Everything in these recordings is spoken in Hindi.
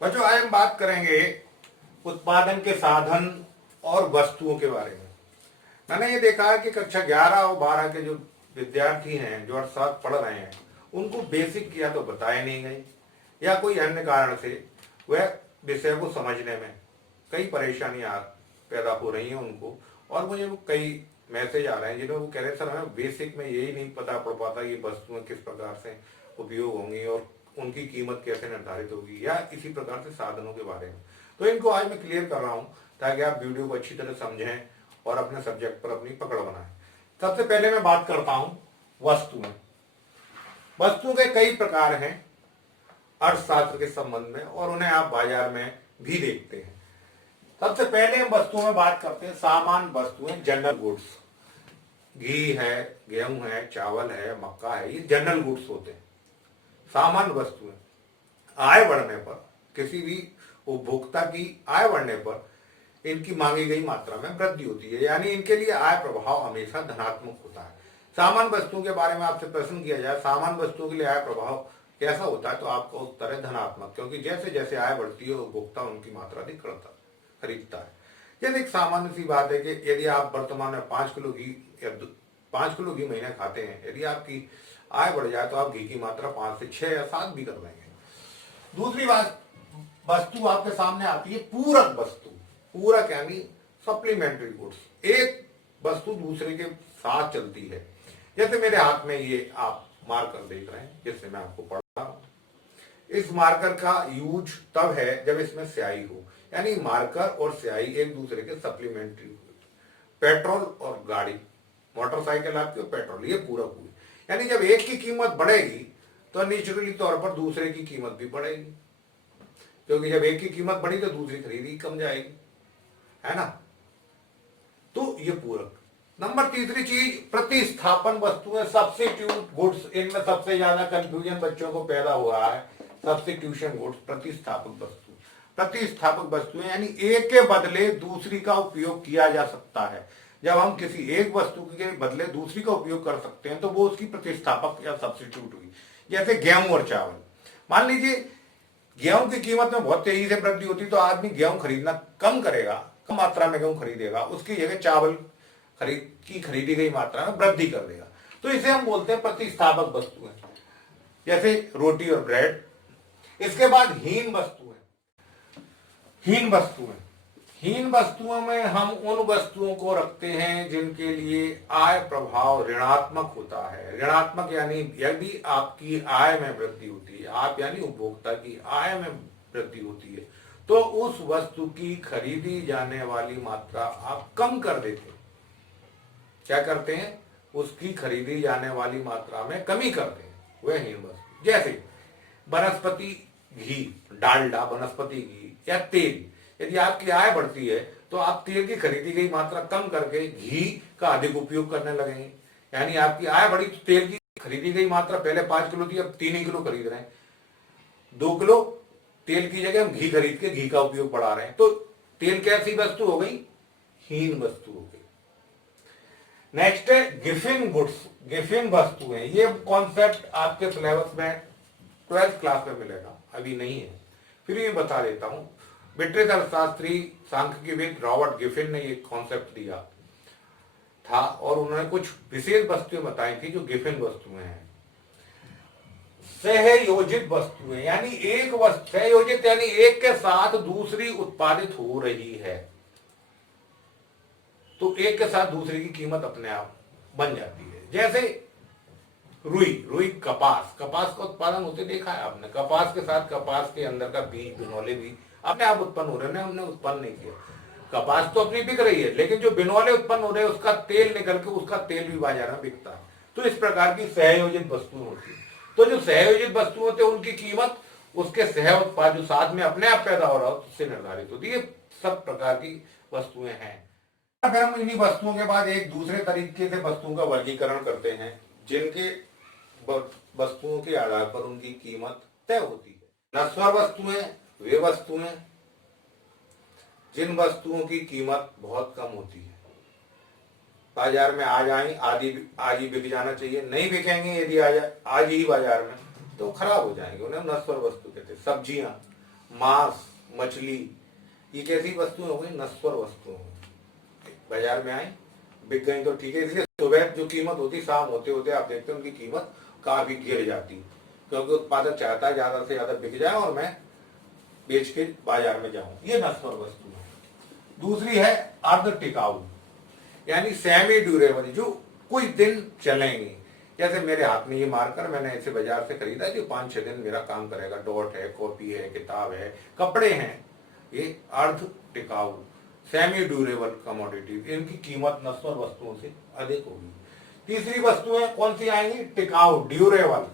बच्चों, आज हम बात करेंगे उत्पादन के साधन और वस्तुओं के बारे में। मैंने ये देखा है कि कक्षा 11 और 12 के जो विद्यार्थी हैं जो अर्थशास्त्र पढ़ रहे हैं, उनको बेसिक या तो बताए नहीं गए या कोई अन्य कारण से वह विषय को समझने में कई परेशानियां पैदा हो रही हैं उनको। और मुझे कई मैसेज आ रहे हैं जिन्हें वो कह रहे हैं, सर हमें बेसिक में यही नहीं पता पड़ पाता ये वस्तुएं किस प्रकार से उपयोग होंगी और उनकी कीमत कैसे निर्धारित होगी, या इसी प्रकार से साधनों के बारे में। तो इनको आज मैं क्लियर कर रहा हूं ताकि आप वीडियो को अच्छी तरह समझें और अपने सब्जेक्ट पर अपनी पकड़ बनाएं। सबसे पहले मैं बात करता हूं वस्तुएं। वस्तुओं के कई प्रकार हैं अर्थशास्त्र के संबंध में और उन्हें आप बाजार में भी देखते हैं। सबसे पहले हम वस्तुओं में बात करते हैं सामान्य वस्तुएं, जनरल गुड्स। घी है, गेहूं है, चावल है, मक्का है, ये जनरल गुड्स होते हैं, सामान्य वस्तुएं। आय बढ़ने पर, किसी भी उपभोक्ता की आय बढ़ने पर इनकी मांगी गई मात्रा में वृद्धि होती है, यानी इनके लिए आय प्रभाव हमेशा धनात्मक होता है। सामान्य वस्तुओं के बारे में आपसे प्रश्न किया जाए, सामान्य वस्तुओं के लिए आय प्रभाव कैसा होता है, तो आपका उत्तर है धनात्मक, क्योंकि जैसे जैसे आय बढ़ती है उपभोक्ता उनकी मात्रा अधिक खरीदता है। जैसे एक सामान्य सी बात है कि यदि आप वर्तमान में 5 किलो घी या 5 किलो घी महीने खाते हैं, यदि आपकी आय बढ़ जाए तो आप घी की मात्रा 5 से 6 या 7 भी कर देंगे। दूसरी बात, वस्तु आपके सामने आती है पूरक वस्तु। पूरक यानी सप्लीमेंट्री गुड्स, एक वस्तु दूसरे के साथ चलती है। जैसे मेरे हाथ में ये आप मार्कर देख रहे हैं जिससे मैं आपको पढ़ रहा हूं। इस मार्कर का यूज तब है जब इसमें स्याही हो, यानी मार्कर और स्याही एक दूसरे के सप्लीमेंट्री हुए। पेट्रोल और गाड़ी, मोटरसाइकिल आपकी और पेट्रोल, ये पूरक हुई। यानी जब एक की कीमत बढ़ेगी तो नेचुरली तौर पर दूसरे की कीमत भी बढ़ेगी, क्योंकि जब एक की कीमत बढ़ी तो दूसरी खरीदी कम जाएगी, है ना। तो ये पूरक। नंबर तीसरी चीज प्रतिस्थापन वस्तुएं, सब्स्टिट्यूट गुड्स। इनमें सबसे ज्यादा कंफ्यूजन बच्चों को पैदा हुआ है। सब्स्टिट्यूशन गुड्स, प्रतिस्थापक वस्तु। प्रतिस्थापक वस्तुएं यानी एक के बदले दूसरी का उपयोग किया जा सकता है। जब हम किसी एक वस्तु के बदले दूसरी का उपयोग कर सकते हैं तो वो उसकी प्रतिस्थापक या सब्स्टिट्यूट हुई। जैसे गेहूं और चावल। मान लीजिए गेहूं की कीमत में बहुत तेजी से वृद्धि होती तो आदमी गेहूं खरीदना कम करेगा, कम मात्रा में गेहूं खरीदेगा, उसकी जगह चावल खरीदी गई मात्रा में वृद्धि कर देगा। तो इसे हम बोलते हैं प्रतिस्थापक वस्तुएं, जैसे रोटी और ब्रेड। इसके बाद हीन वस्तुएं। हीन वस्तुओं में हम उन वस्तुओं को रखते हैं जिनके लिए आय प्रभाव ऋणात्मक होता है। ऋणात्मक यानी यदि आपकी आय में वृद्धि होती है, आप यानी उपभोक्ता की आय में वृद्धि होती है, तो उस वस्तु की खरीदी जाने वाली मात्रा आप कम कर देते हैं। क्या करते हैं? उसकी खरीदी जाने वाली मात्रा में कमी करते हैं, वह हीन वस्तु। जैसे वनस्पति घी, डालडा, वनस्पति घी या तेल। यदि आपकी आय बढ़ती है तो आप तेल की खरीदी गई मात्रा कम करके घी का अधिक उपयोग करने लगेंगे। यानी आपकी आय बढ़ी तो तेल की खरीदी गई मात्रा पहले 5 किलो थी, अब 3 ही किलो खरीद रहे हैं। 2 किलो तेल की जगह हम घी खरीद के घी का उपयोग बढ़ा रहे हैं। तो तेल कैसी वस्तु हो गई? हीन वस्तु हो गई। नेक्स्ट है गिफिन गुड्स, गिफिन वस्तुएं। ये कॉन्सेप्ट आपके सिलेबस में 12th क्लास में मिलेगा, अभी नहीं है, फिर ये बता देता हूं। ब्रिटिश अर्थशास्त्री सांख्यिकीविद रॉबर्ट गिफिन ने ये कॉन्सेप्ट दिया था और उन्होंने कुछ विशेष वस्तुएं बताई थी जो गिफिन वस्तुएं हैं। सहयोजित वस्तुएं यानी एक वस्तु, सहयोजित यानी एक के साथ दूसरी उत्पादित हो रही है, तो एक के साथ दूसरी की कीमत अपने आप बन जाती है। जैसे रुई, कपास का उत्पादन होते देखा है आपने। कपास के साथ कपास के अंदर का बीज, बिनौले भी अपने आप उत्पन्न हो रहे हैं, हमने उत्पन्न नहीं किया। कपास तो अपनी बिक रही है, लेकिन जो बिनौले उत्पन्न हो रहे हैं उसका तेल निकल के उसका तेल भी बाजार में बिकता है। तो इस प्रकार की सहयोजित वस्तुएं होती है। तो जो सहयोजित वस्तु होते हैं उनकी कीमत उसके सह उत्पाद जो साथ में अपने आप पैदा हो रहा हो उससे निर्धारित होती है। सब प्रकार की वस्तुएं हैं। फिर हम इन्हीं वस्तुओं के बाद एक दूसरे तरीके से वस्तुओं का वर्गीकरण करते हैं जिनके वस्तुओं के आधार पर उनकी कीमत तय होती है। नश्वर वस्तुएं वे वस्तुएं जिन वस्तुओं की कीमत बहुत कम होती है, बाजार में आ जाए, आज ही बिक जाना चाहिए, नहीं बिकेंगे यदि आज ही बाजार में तो खराब हो जाएंगे, उन्हें नश्वर वस्तु कहते हैं। सब्जियां, मांस, मछली, ये कैसी वस्तुएं हो गई? नश्वर वस्तुएं। बाजार में आए, बिक गई तो ठीक है। इसलिए सुबह जो कीमत होती, शाम होते होते आप देखते हैं उनकी कीमत काफी गिर जाती, क्योंकि उत्पादक चाहता है ज्यादा से ज्यादा बिक जाए और मैं बेच के बाजार में जाऊं। ये नश्वर वस्तु है। दूसरी है अर्ध टिकाऊ, यानी सेमी ड्यूरेबल, जो कुछ दिन चलेंगे। जैसे मेरे हाथ में ये मार्कर मैंने इसे बाजार से खरीदा, जो 5-6 दिन मेरा काम करेगा। डॉट है, कॉपी है, किताब है, कपड़े हैं, ये अर्ध टिकाऊ सेमी ड्यूरेबल कमोडिटी, इनकी कीमत नश्वर वस्तुओं से अधिक होगी। तीसरी वस्तुएं कौन सी आएंगी? टिकाऊ, ड्यूरेबल,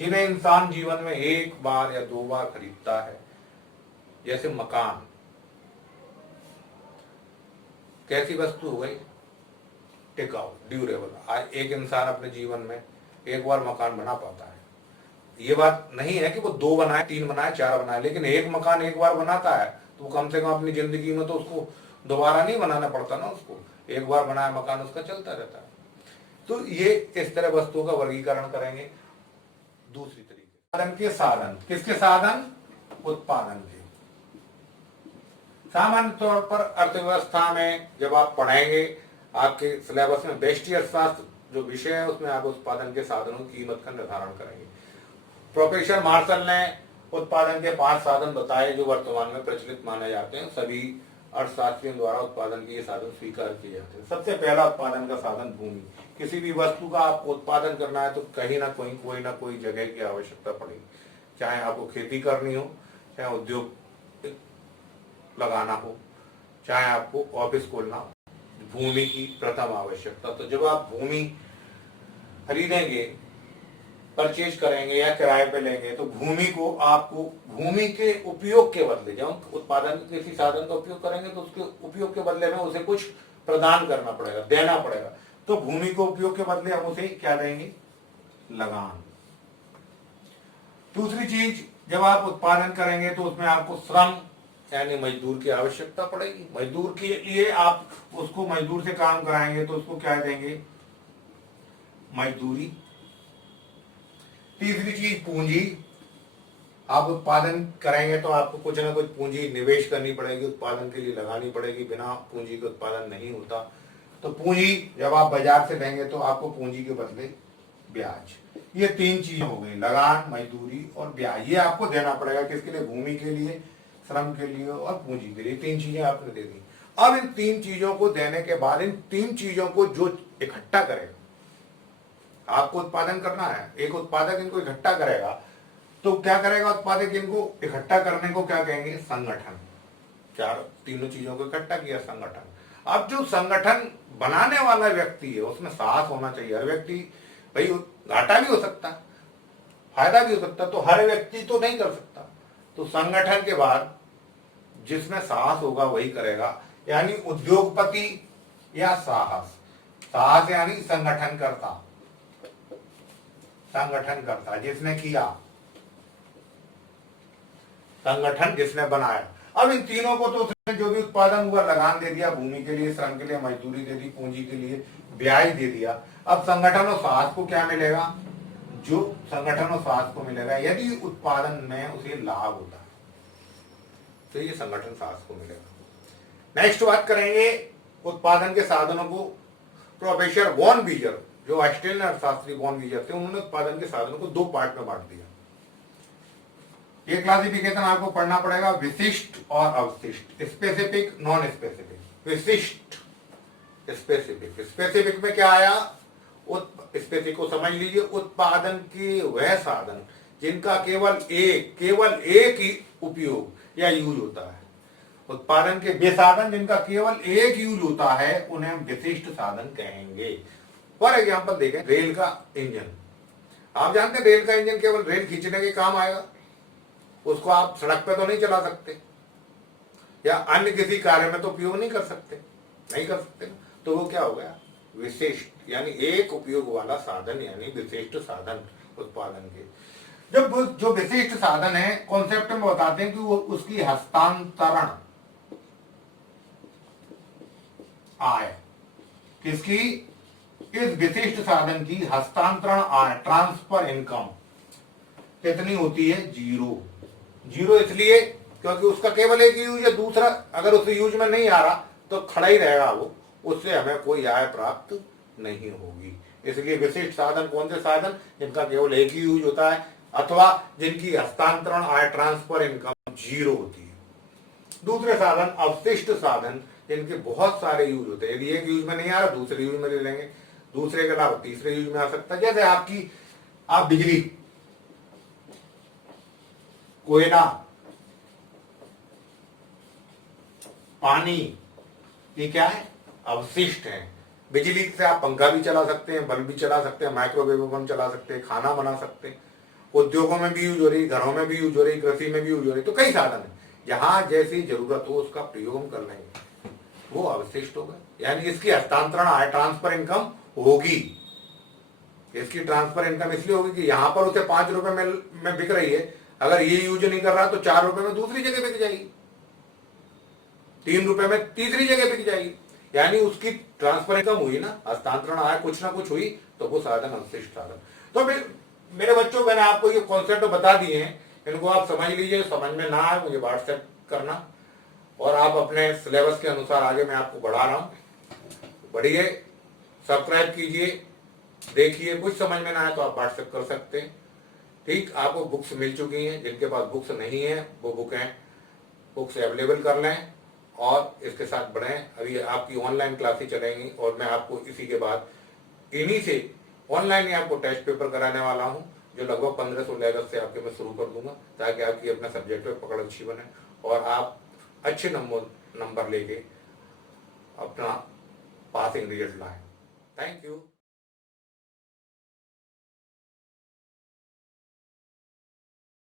जिन्हें इंसान जीवन में 1 बार या 2 बार खरीदता है। जैसे मकान, कैसी वस्तु हो गई? टिकाऊ, ड्यूरेबल। आज एक इंसान अपने जीवन में 1 बार मकान बना पाता है। ये बात नहीं है कि वो 2 बनाए, 3 बनाए, 4 बनाए, लेकिन एक मकान 1 बार बनाता है तो वो कम से कम अपनी जिंदगी में तो उसको दोबारा नहीं बनाना पड़ता ना। उसको 1 बार बनाया मकान उसका चलता रहता है। तो ये इस तरह वस्तुओं का वर्गीकरण करेंगे। दूसरी तरीके, उत्पादन के साधन। किसके साधन? उत्पादन के। सामान्य तौर पर अर्थव्यवस्था में जब आप पढ़ेंगे, आपके सिलेबस में व्यष्टि अर्थशास्त्र जो विषय है उसमें आप उत्पादन के साधनों की कीमत का निर्धारण करेंगे। प्रोफेसर मार्शल ने उत्पादन के 5 साधन बताए जो वर्तमान में प्रचलित माने जाते हैं। सभी अर्थशास्त्रियों द्वारा उत्पादन के ये साधन स्वीकार किए जाते हैं। सबसे पहला उत्पादन का साधन भूमि। किसी भी वस्तु का आपको उत्पादन करना है तो कहीं ना कोई ना कोई जगह की आवश्यकता पड़ेगी। चाहे आपको खेती करनी हो, चाहे उद्योग लगाना हो, चाहे आपको ऑफिस खोलना हो, भूमि की प्रथम आवश्यकता। तो जब आप भूमि खरीदेंगे, परचेज करेंगे या किराए पे लेंगे, तो भूमि को आपको भूमि के उपयोग के बदले, जब उत्पादन किसी साधन का उपयोग करेंगे तो उसके उपयोग के बदले में उसे कुछ प्रदान करना पड़ेगा, देना पड़ेगा। तो भूमि को उपयोग के बदले हम उसे क्या देंगे? लगान। दूसरी चीज, जब आप उत्पादन करेंगे तो उसमें आपको श्रम यानी मजदूर की आवश्यकता पड़ेगी। मजदूर के लिए आप उसको मजदूर से काम कराएंगे तो उसको क्या देंगे? मजदूरी। तीसरी चीज पूंजी। आप उत्पादन करेंगे तो आपको कुछ ना कुछ पूंजी निवेश करनी पड़ेगी, उत्पादन के लिए लगानी पड़ेगी। बिना पूंजी के उत्पादन नहीं होता। तो पूंजी जब आप बाजार से लेंगे तो आपको पूंजी के बदले ब्याज। ये 3 चीजें हो गई, लगान, मजदूरी और ब्याज। ये आपको देना पड़ेगा। किसके लिए? भूमि के लिए, श्रम के लिए और पूंजी के लिए। 3 चीजें आपने दे दी। अब इन 3 चीजों को देने के बाद इन 3 चीजों को जो इकट्ठा करेगा, आपको उत्पादन करना है, एक उत्पादक इनको इकट्ठा करेगा। तो क्या करेगा उत्पादक? इनको इकट्ठा करने को क्या कहेंगे? संगठन। तीनों चीजों को इकट्ठा किया, संगठन। अब जो संगठन बनाने वाला व्यक्ति है उसमें साहस होना चाहिए। हर व्यक्ति, भाई घाटा भी हो सकता है, फायदा भी हो सकता है, तो हर व्यक्ति तो नहीं कर सकता। तो संगठन के बाद जिसमें साहस होगा वही करेगा, यानी उद्योगपति या साहस। साहस यानी संगठन करता, संगठन करता जिसने किया, संगठन जिसने बनाया। अब इन तीनों को तो उसने जो भी उत्पादन हुआ लगान दे दिया, भूमि के लिए, श्रम के लिए मजदूरी दे दी, पूंजी के लिए ब्याज दे दिया। अब संगठन और साहस को क्या मिलेगा? जो संगठन और साहस को मिलेगा यदि उत्पादन में उसे लाभ होता है तो ये संगठन साहस को मिलेगा। नेक्स्ट बात करेंगे उत्पादन के साधनों को। प्रोफेसर वॉन बीजर, जो ऑस्ट्रेलियन अर्थशास्त्री वॉन बीजर थे, उन्होंने उत्पादन के साधनों को 2 पार्ट में बांट दिया। ये क्लासिफिकेशन आपको पढ़ना पड़ेगा, विशिष्ट और अवशिष्ट, स्पेसिफिक, नॉन स्पेसिफिक। विशिष्ट, स्पेसिफिक। स्पेसिफिक में क्या आया? स्पेसिफिक को समझ लीजिए, उत्पादन के वह साधन जिनका केवल एक ही उपयोग या यूज होता है। उत्पादन के वे साधन जिनका केवल एक यूज होता है उन्हें हम विशिष्ट साधन कहेंगे। फॉर एग्जाम्पल देखें, रेल का इंजन। आप जानते हैं रेल का इंजन केवल रेल खींचने के काम आएगा, उसको आप सड़क पे तो नहीं चला सकते या अन्य किसी कार्य में तो उपयोग नहीं कर सकते, तो वो क्या हो गया? विशिष्ट, यानी एक उपयोग वाला साधन, यानी विशिष्ट साधन उत्पादन के। जब जो विशिष्ट साधन है कॉन्सेप्ट में बताते हैं कि वो उसकी हस्तांतरण आय, किसकी? इस विशिष्ट साधन की हस्तांतरण आय, ट्रांसफर इनकम कितनी होती है? 0। 0 इसलिए क्योंकि उसका केवल एक यूज है, दूसरा अगर उस यूज में नहीं आ रहा तो खड़ा ही रहेगा वो, उससे हमें कोई आय प्राप्त नहीं होगी। इसलिए विशिष्ट साधन कौन से साधन, जिनका केवल एक ही यूज होता है अथवा जिनकी हस्तांतरण आय ट्रांसफर इनकम जीरो होती है। दूसरे साधन अवशिष्ट साधन, जिनके बहुत सारे यूज होते हैं, यदि एक यूज में नहीं आ रहा दूसरे यूज में ले लेंगे, दूसरे के अलावा तीसरे यूज में आ सकता है। जैसे आप बिजली, कोयला, पानी, ये क्या है, अवशिष्ट है। बिजली से आप पंखा भी चला सकते हैं, बल्ब भी चला सकते हैं, माइक्रोवेव ओवन चला सकते हैं, खाना बना सकते हैं, उद्योगों में भी यूज हो रही, घरों में भी यूज हो रही, कृषि में भी यूज हो रही। तो कई साधन है, जहां जैसी जरूरत हो उसका प्रयोग हम कर लेंगे, वो अवशिष्ट होगा। यानी इसकी हस्तांतरण आय ट्रांसफर इनकम होगी। इसकी ट्रांसफर इनकम इसलिए होगी कि यहां पर उसे 5 रुपए में बिक रही है, अगर ये यूज नहीं कर रहा तो 4 रुपए में दूसरी जगह बिक जाएगी, 3 रुपए में तीसरी जगह बिक जाएगी। यानी उसकी ट्रांसफर इनकम हुई ना, हस्तांतरण आय कुछ ना कुछ हुई, तो वो साधन अवशिष्ट साधन। तो मेरे बच्चों, मैंने आपको ये कॉन्सेप्ट बता दिए हैं, इनको आप समझ लीजिए। समझ में ना आए मुझे व्हाट्सएप करना, और आप अपने सिलेबस के अनुसार आगे मैं आपको बढ़ा रहा हूं, बढ़िए, सब्सक्राइब कीजिए, देखिए। कुछ समझ में ना आए तो आप व्हाट्सएप कर सकते हैं। ठीक, आपको बुक्स मिल चुकी हैं, जिनके पास बुक्स नहीं है वो बुक्स अवेलेबल कर लें और इसके साथ बढ़ें। अभी आपकी ऑनलाइन क्लासेस चलेंगी और मैं आपको इसी के बाद इन्हीं से ऑनलाइन ही आपको टेस्ट पेपर कराने वाला हूं, जो लगभग 15-16 अगस्त से आपके मैं शुरू कर दूंगा, ताकि आपकी अपना सब्जेक्ट में पकड़ अच्छी बने और आप अच्छे नंबर लेके अपना पासिंग रिजल्ट लाएं। Thank you.